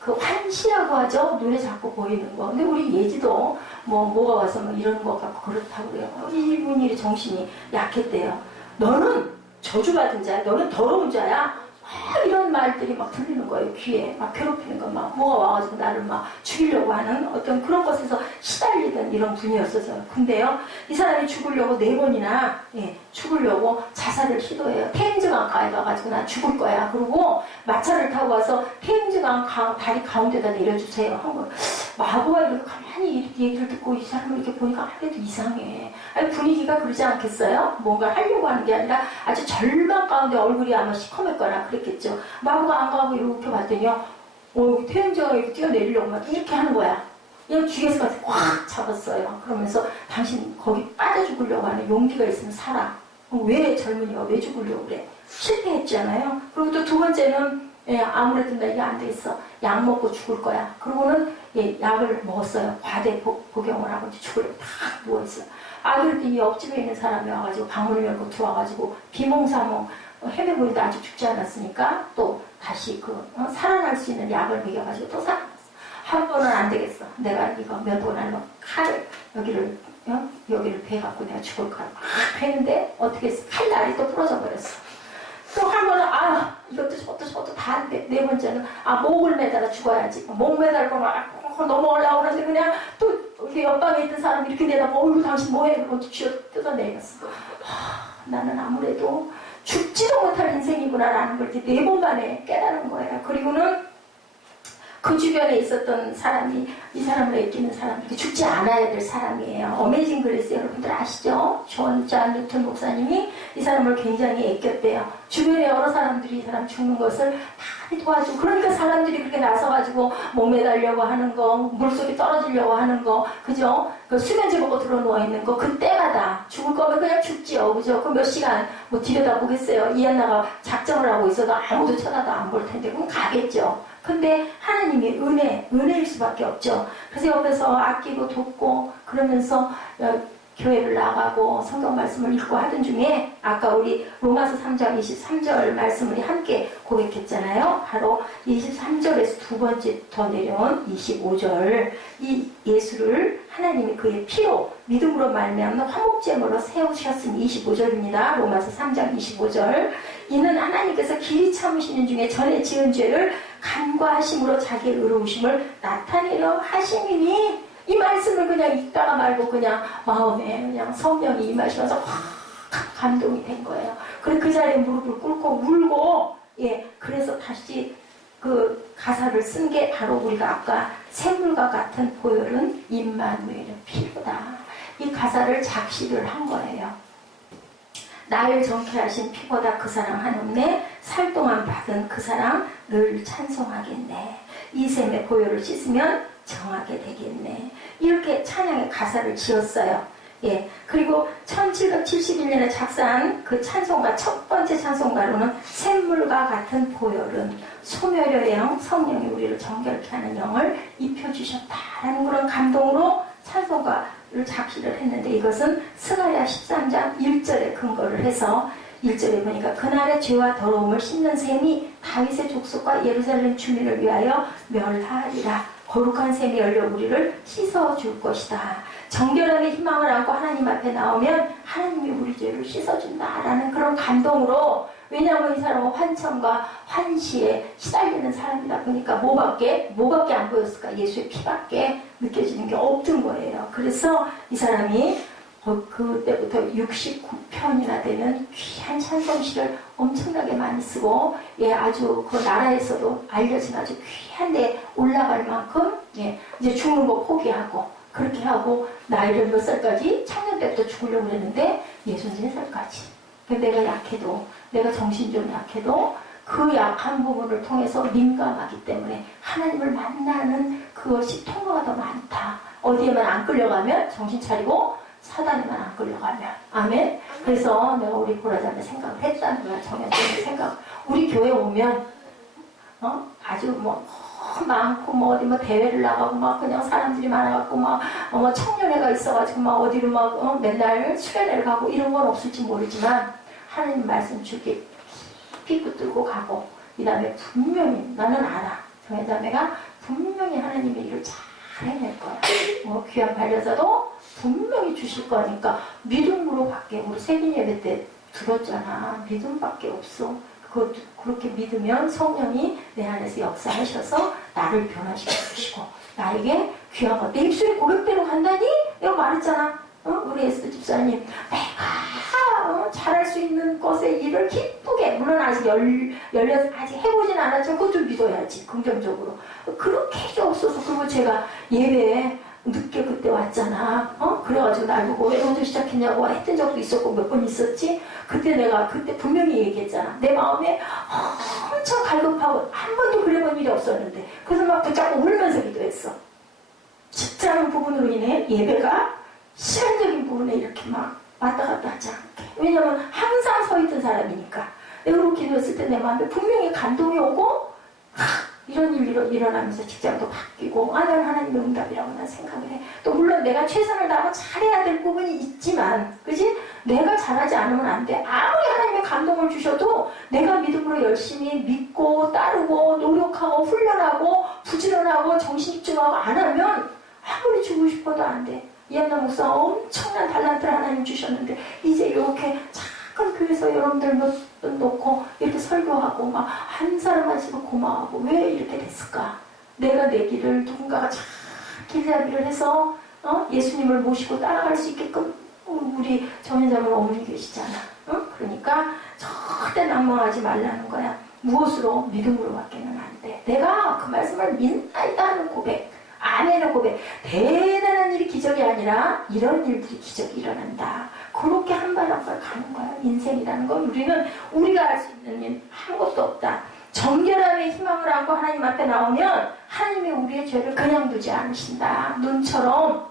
그 환시라고 하죠. 눈에 자꾸 보이는 거. 근데 우리 예지도 뭐가 와서 뭐 이런 거 같고 그렇다고 그래요. 이분이 정신이 약했대요. 너는 저주받은 자야. 너는 더러운 자야. 이런 말들이 막 들리는 거예요. 귀에 막 괴롭히는 거 막 뭐가 와가지고 나를 막 죽이려고 하는 어떤 그런 것에서 시달리던 이런 분이었어요. 근데요 이 사람이 죽으려고 4번이나 죽으려고 자살을 시도해요. 테임즈강가에 가가지고 나 죽을 거야. 그리고 마차를 타고 와서 테임즈강 다리 가운데다 내려주세요. 한 거. 마부가 이렇게 가만히 얘기를 듣고 이 사람을 이렇게 보니까 아무래도 이상해. 아니 분위기가 그러지 않겠어요? 뭔가 하려고 하는 게 아니라 아주 절망 가운데 얼굴이 아마 시커맸거나 그랬겠죠. 마부가 안 가고 이렇게 봤더니요. 태연자가 이렇게 뛰어내리려고 막 이렇게 하는 거야. 그냥 뒤에서 꽉 잡았어요. 그러면서 당신 거기 빠져 죽으려고 하는 용기가 있으면 살아. 왜 젊은이가 왜 죽으려고 그래? 실패했잖아요. 그리고 또 두 번째는 아무래도 나 이게 안 되겠어. 약 먹고 죽을 거야. 그러고는 약을 먹었어요. 과대 복용을 하고 죽으려고 탁 누워있어요. 그랬더니 옆집에 있는 사람이 와가지고 방문을 열고 들어와가지고 비몽사몽 헤매고 있는데 아직 죽지 않았으니까 또 다시 살아날 수 있는 약을 먹여가지고 또 살아났어. 한 번은 안 되겠어. 내가 이거 몇 번 하려고 칼을 여기를 베갖고 내가 죽을 거야. 베는데 어떻게 했어? 칼날이 또 부러져 버렸어. 또 한 번은 이것도 저것도 다 안 돼. 4번째는 목을 매달아 죽어야지. 목 매달고 막 넘어오려고 그러는데 그냥 또 이렇게 옆방에 있던 사람이 이렇게 내다보고 당신 뭐해? 그러고 쥐어 뜯어내렸어. 나는 아무래도 죽지도 못할 인생이구나라는 걸 이제 4번 만에 깨달은 거예요. 그리고는 그 주변에 있었던 사람이 이 사람을 애끼는 사람이 죽지 않아야 될 사람이에요. 어메이징 그레이스 여러분들 아시죠? 존 뉴턴 목사님이 이 사람을 굉장히 애꼈대요. 주변에 여러 사람들이 이 사람 죽는 것을 많이 도와주고 그러니까 사람들이 그렇게 나서가지고 목 매달려고 하는 거 물속에 떨어지려고 하는 거 그죠? 그 수면제 먹고 들어 누워있는 거 그때마다 죽을 거면 그냥 죽지요. 그죠? 그 몇 시간 들여다보겠어요. 이한나가 작정을 하고 있어도 아무도 쳐다도 안 볼 텐데 그럼 가겠죠. 근데 하나님의 은혜일 수밖에 없죠. 그래서 옆에서 아끼고 돕고 그러면서 교회를 나가고 성경 말씀을 읽고 하던 중에 아까 우리 로마서 3장 23절 말씀을 함께 고백했잖아요. 바로 23절에서 두 번째 더 내려온 25절 이 예수를 하나님이 그의 피로 믿음으로 말미암는 화목제물로 세우셨으니 25절입니다. 로마서 3장 25절 이는 하나님께서 길이 참으시는 중에 전에 지은 죄를 간과하심으로 자기의 의로우심을 나타내려 하심이니 이 말씀을 그냥 읽다가 말고 그냥 마음에 그냥 성령이 임하시면서 확 감동이 된 거예요. 그래서 그 자리에 무릎을 꿇고 울고 그래서 다시 그 가사를 쓴 게 바로 우리가 아까 샘물과 같은 보혈은 임마누엘의 피로다. 이 가사를 작시를 한 거예요. 나를 정케하신 피보다 그 사랑 한없네 살 동안 받은 그 사랑 늘 찬송하겠네. 이 샘의 보혈을 씻으면 정하게 되겠네. 이렇게 찬양의 가사를 지었어요. 그리고 1771년에 작사한 그 찬송가 첫 번째 찬송가로는 샘물과 같은 보혈은 소멸의 영 성령이 우리를 정결케 하는 영을 입혀주셨다라는 그런 감동으로 찬송가를 작시를 했는데 이것은 스가랴 13장 1절에 근거를 해서 1절에 보니까 그날의 죄와 더러움을 씻는 셈이 다윗의 족속과 예루살렘 주민을 위하여 멸하리라. 거룩한 샘이 열려 우리를 씻어줄 것이다. 정결함의 희망을 안고 하나님 앞에 나오면 하나님이 우리 죄를 씻어준다라는 그런 감동으로, 왜냐하면 이 사람은 환청과 환시에 시달리는 사람이다 보니까 뭐밖에 안 보였을까? 예수의 피밖에 느껴지는 게 없던 거예요. 그래서 이 사람이 그때부터 69편이나 되면 귀한 찬송시를 엄청나게 많이 쓰고, 아주 그 나라에서도 알려진 아주 귀한 데 올라갈 만큼, 이제 죽는 거 포기하고, 그렇게 하고, 나이를 몇 살까지? 청년 때부터 죽으려고 그랬는데, 63살까지. 내가 약해도, 내가 정신 좀 약해도, 그 약한 부분을 통해서 민감하기 때문에 하나님을 만나는 그것이 통로가 더 많다. 어디에만 안 끌려가면 정신 차리고, 사단에만 안 끌려가면. 아멘. 그래서 내가 우리 보라자매 생각을 했다는 거야. 정현정의 생각. 우리 교회 오면 아주 많고 어디 대회를 나가고 그냥 사람들이 많아갖고 청년회가 있어가지고 어디로 맨날 수련회를 가고 이런 건 없을지 모르지만 하나님 말씀 주기 깊이 붙들고 가고, 이 다음에 분명히 나는 알아. 정현자매가 분명히 하나님의 일을 잘 해낼 거야. 귀한 반려자도 분명히 주실 거니까 믿음으로 밖에, 우리 세빈 예배 때 들었잖아. 믿음밖에 없어. 그렇게 믿으면 성령이 내 안에서 역사하셔서 나를 변화시켜 주시고, 나에게 귀한 것. 내 입술이 고백대로 간다니? 이거 말했잖아. 우리 에스더 집사님. 내가 잘할 수 있는 것의 일을 기쁘게, 물론 아직 아직 해보진 않았지만 그것도 믿어야지. 긍정적으로. 그렇게 해주옵소서. 그리고 제가 예배에 늦게 그때 왔잖아. 그래가지고 날 보고 왜 먼저 시작했냐고 했던 적도 있었고 몇 번 있었지. 그때 분명히 얘기했잖아. 내 마음에 엄청 갈급하고 한 번도 그래본 일이 없었는데, 그래서 막 붙잡고 울면서 기도했어. 쉽지 않은 부분으로 인해 예배가 시간적인 부분에 이렇게 막 왔다 갔다 하지 않게. 왜냐면 항상 서 있던 사람이니까. 내가 그렇게 기도했을 때 내 마음에 분명히 감동이 오고, 이런 일이 일어나면서 직장도 바뀌고, 난 하나님의 응답이라고 난 생각을 해. 또 물론 내가 최선을 다하고 잘해야 될 부분이 있지만, 그지? 내가 잘하지 않으면 안 돼. 아무리 하나님의 감동을 주셔도 내가 믿음으로 열심히 믿고 따르고 노력하고 훈련하고 부지런하고 정신 집중하고 안 하면 아무리 주고 싶어도 안 돼. 이한나 목사 엄청난 달란트를 하나님 주셨는데, 이제 이렇게 작은 교회에서 여러분들 몇 분 놓고 이렇게 설교하고 한 사람한테도 고마워하고, 왜 이렇게 됐을까? 내가 내 길을 누군가가 잘 길잡이를 해서 예수님을 모시고 따라갈 수 있게끔 우리 정현자분 어머니 계시잖아. 그러니까 절대 낭망하지 말라는 거야. 무엇으로? 믿음으로밖에는 안 돼. 내가 그 말씀을 믿나이다 하는 고백, 아멘의 고백. 대단한 일이 기적이 아니라 이런 일들이 기적이 일어난다. 그렇게 한 발 한 발 가는 거야. 인생이라는 건 우리가 할 수 있는 일 아무것도 없다. 정결함의 희망을 안고 하나님 앞에 나오면 하나님이 우리의 죄를 그냥 두지 않으신다. 눈처럼,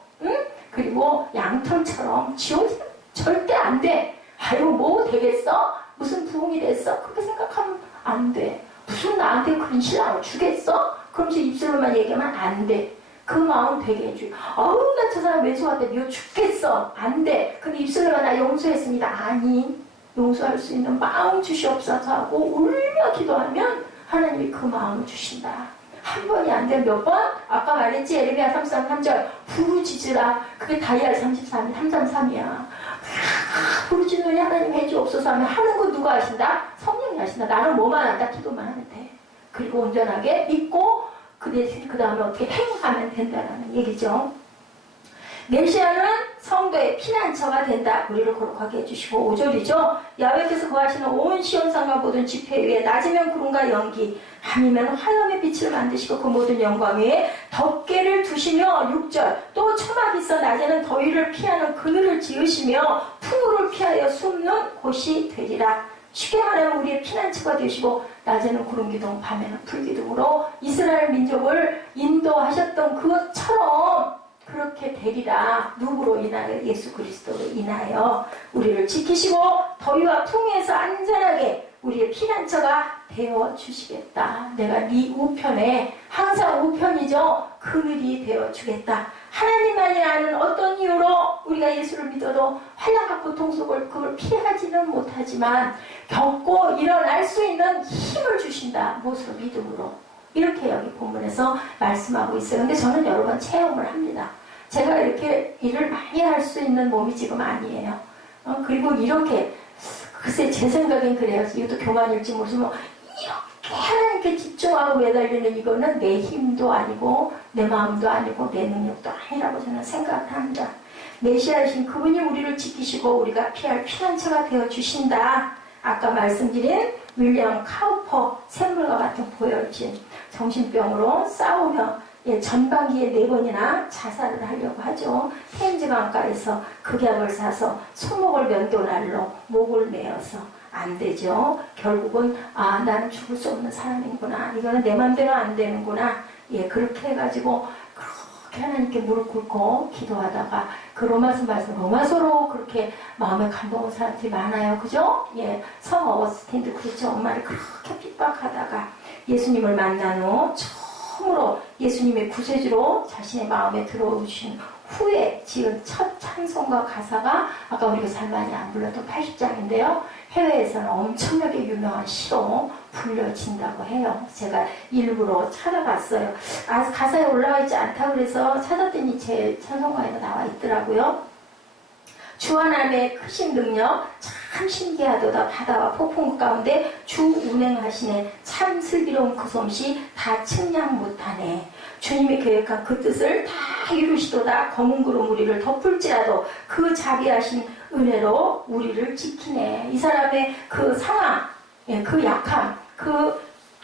그리고 양털처럼 지워지면 절대 안 돼. 아유, 뭐 되겠어? 무슨 부흥이 됐어? 그렇게 생각하면 안 돼. 무슨 나한테 그런 신랑을 주겠어? 그러면서 입술로만 얘기하면 안 돼. 그 마음 되게 해줘. 나 저 사람 왜 좋았대? 미워 죽겠어. 안 돼. 근데 입술로만 나 용서했습니다. 아니, 용서할 수 있는 마음 주시옵소서 하고 울며 기도하면 하나님이 그 마음을 주신다. 한 번이 안 되면 몇 번? 아까 말했지. 에레미야 33:3절 부르짖으라. 그게 다이알 33, 333이야. 부르짖으니 하나님 해주옵소서 하면 하는 거 누가 하신다? 성령이 하신다. 나는 뭐만 한다? 기도만 하면 돼. 그리고 온전하게 믿고 그 다음에 어떻게 행하면 된다는 얘기죠. 메시아는 성도의 피난처가 된다. 우리를 거룩하게 해주시고, 5절이죠. 야훼께서 거하시는 온 시온산과 모든 지폐 위에 낮이면 구름과 연기, 밤이면 화염의 빛을 만드시고 그 모든 영광 위에 덮개를 두시며, 6절 또 초막이 있어 낮에는 더위를 피하는 그늘을 지으시며 풍우를 피하여 숨는 곳이 되리라. 쉽게 말하면 우리의 피난처가 되시고, 낮에는 구름기둥, 밤에는 불기둥으로 이스라엘 민족을 인도하셨던 그것처럼 그렇게 되리라. 누구로 인하여? 예수 그리스도로 인하여 우리를 지키시고 더위와 풍에서 안전하게 우리의 피난처가 되어주시겠다. 내가 네 우편에, 항상 우편이죠. 그늘이 되어주겠다. 하나님만이 아는 어떤 이유로 우리가 예수를 믿어도 환난과 고통 속을 그걸 피하지는 못하지만 겪고 일어날 수 있는 힘을 주신다. 무엇으로? 믿음으로. 이렇게 여기 본문에서 말씀하고 있어요. 근데 저는 여러 번 체험을 합니다. 제가 이렇게 일을 많이 할 수 있는 몸이 지금 아니에요. 그리고 이렇게 글쎄 제 생각엔 그래요. 이것도 교만일지 모르지만 이렇게 하나님께 집중하고 매달리는 이거는 내 힘도 아니고 내 마음도 아니고 내 능력도 아니라고 저는 생각을 합니다. 메시아이신 그분이 우리를 지키시고 우리가 피할 피난처가 되어주신다. 아까 말씀드린 윌리엄 카우퍼 샘물과 같은 보혈진 정신병으로 싸우며 전반기에 4번이나 자살을 하려고 하죠. 테임즈 강가에서 극약을 사서 손목을 면도날로 목을 메어서 안 되죠. 결국은 나는 죽을 수 없는 사람이구나. 이거는 내 맘대로 안 되는구나. 그렇게 해가지고 그렇게 하나님께 무릎 꿇고 기도하다가 그 로마서로 그렇게 마음에 감동한 사람들이 많아요. 그죠? 성 어거스틴도 그렇죠. 엄마를 그렇게 핍박하다가 예수님을 만난 후 처음으로 예수님의 구세주로 자신의 마음에 들어오신 후에 지은 첫 찬송과 가사가 아까 우리가 잘 많이 안 불렀던 80장인데요. 해외에서는 엄청나게 유명한 시로 불려진다고 해요. 제가 일부러 찾아봤어요. 가사에 올라와 있지 않다고 그래서 찾았더니 제 찬송가에도 나와 있더라고요. 주 하나님의 크신 능력 참 신기하도다. 바다와 폭풍 가운데 주 운행하시네. 참 슬기로운 그 솜씨 다 측량 못하네. 주님이 계획한 그 뜻을 다 이루시도다. 검은 구름 우리를 덮을지라도 그 자비하신 은혜로 우리를 지키네. 이 사람의 그 상황, 그 약함, 그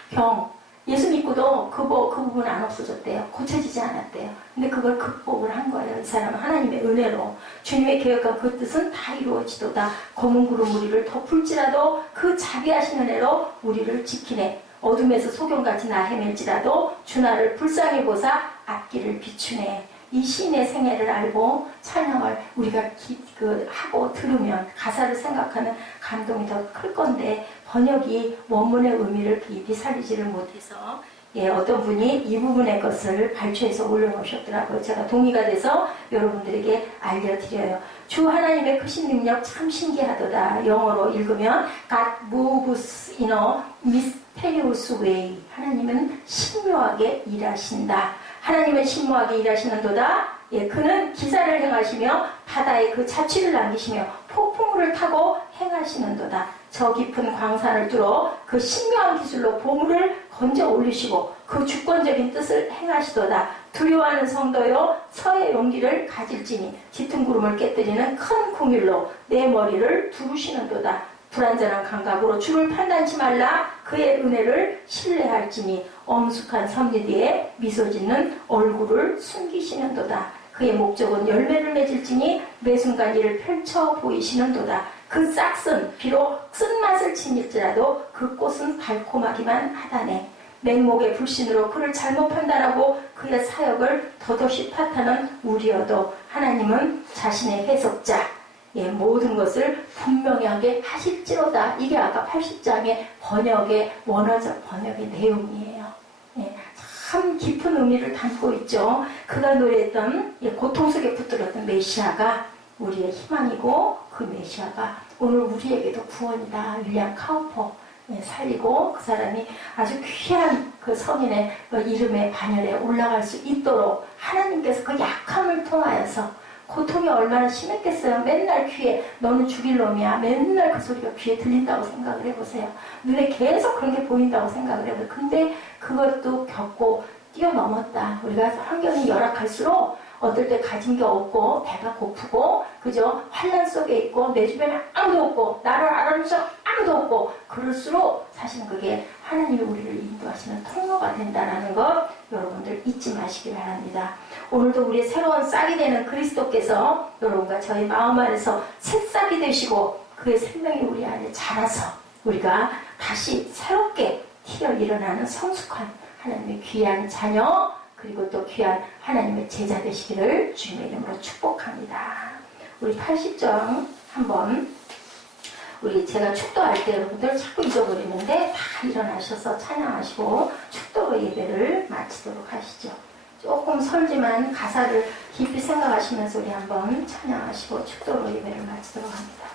병, 예수 믿고도 그 부분 안 없어졌대요. 고쳐지지 않았대요. 근데 그걸 극복을 한 거예요. 이 사람은 하나님의 은혜로. 주님의 계획한 그 뜻은 다 이루어지도다. 검은 구름 우리를 덮을지라도 그 자비하신 은혜로 우리를 지키네. 어둠에서 소경같이 나 헤맬지라도 주 나를 불쌍히 보사 앞길을 비추네. 이 시인의 생애를 알고 찬양을 우리가 하고 들으면 가사를 생각하면 감동이 더 클 건데 번역이 원문의 의미를 깊이 살리지를 못해서 어떤 분이 이 부분의 것을 발췌해서 올려놓으셨더라고요. 제가 동의가 돼서 여러분들에게 알려드려요. 주 하나님의 크신 능력 참 신기하도다. 영어로 읽으면 God moves in a mysterious way. 하나님은 신묘하게 일하신다. 하나님은 신묘하게 일하시는도다. 그는 기사를 행하시며 바다에 그 자취를 남기시며 폭풍우를 타고 행하시는도다. 저 깊은 광산을 뚫어 그 신묘한 기술로 보물을 건져 올리시고 그 주권적인 뜻을 행하시도다. 두려워하는 성도여 서의 용기를 가질지니 짙은 구름을 깨뜨리는 큰 궁율로 내 머리를 두르시는도다. 불완전한 감각으로 주를 판단치 말라. 그의 은혜를 신뢰할지니 엄숙한 섭리 뒤에 미소 짓는 얼굴을 숨기시는도다. 그의 목적은 열매를 맺을지니 매 순간 이를 펼쳐 보이시는도다. 그 싹은 비록 쓴맛을 지닐지라도 그 꽃은 달콤하기만 하다네. 맹목의 불신으로 그를 잘못 판단하고 그의 사역을 더더시 탓하는 우리여도 하나님은 자신의 해석자 모든 것을 분명하게 하실지로다. 이게 아까 80장의 번역의 원어적 번역의 내용이에요. 참 깊은 의미를 담고 있죠. 그가 노래했던 고통 속에 붙들었던 메시아가 우리의 희망이고 그 메시아가 오늘 우리에게도 구원이다. 윌리엄 카우퍼 살리고 그 사람이 아주 귀한 그 성인의 이름의 반열에 올라갈 수 있도록 하나님께서 그 약함을 통하여서 고통이 얼마나 심했겠어요. 맨날 귀에 너는 죽일 놈이야. 맨날 그 소리가 귀에 들린다고 생각을 해보세요. 눈에 계속 그런 게 보인다고 생각을 해보세요. 근데 그것도 겪고 뛰어넘었다. 우리가 환경이 열악할수록 어떨 때 가진 게 없고 배가 고프고 그죠? 환란 속에 있고 내 주변에 아무도 없고 나를 알아주는 사람 아무도 없고 그럴수록 사실은 그게 하나님이 우리를 인도하시는 통로가 된다는 것 여러분들 잊지 마시기 바랍니다. 오늘도 우리의 새로운 싹이 되는 그리스도께서 여러분과 저희 마음 안에서 새싹이 되시고 그의 생명이 우리 안에 자라서 우리가 다시 새롭게 튀어 일어나는 성숙한 하나님의 귀한 자녀 그리고 또 귀한 하나님의 제자 되시기를 주님의 이름으로 축복합니다. 우리 80장 한번 제가 축도할 때 여러분들 자꾸 잊어버리는데 다 일어나셔서 찬양하시고 축도로 예배를 마치도록 하시죠. 조금 설지만 가사를 깊이 생각하시면서 우리 한번 찬양하시고 축도로 예배를 마치도록 합니다.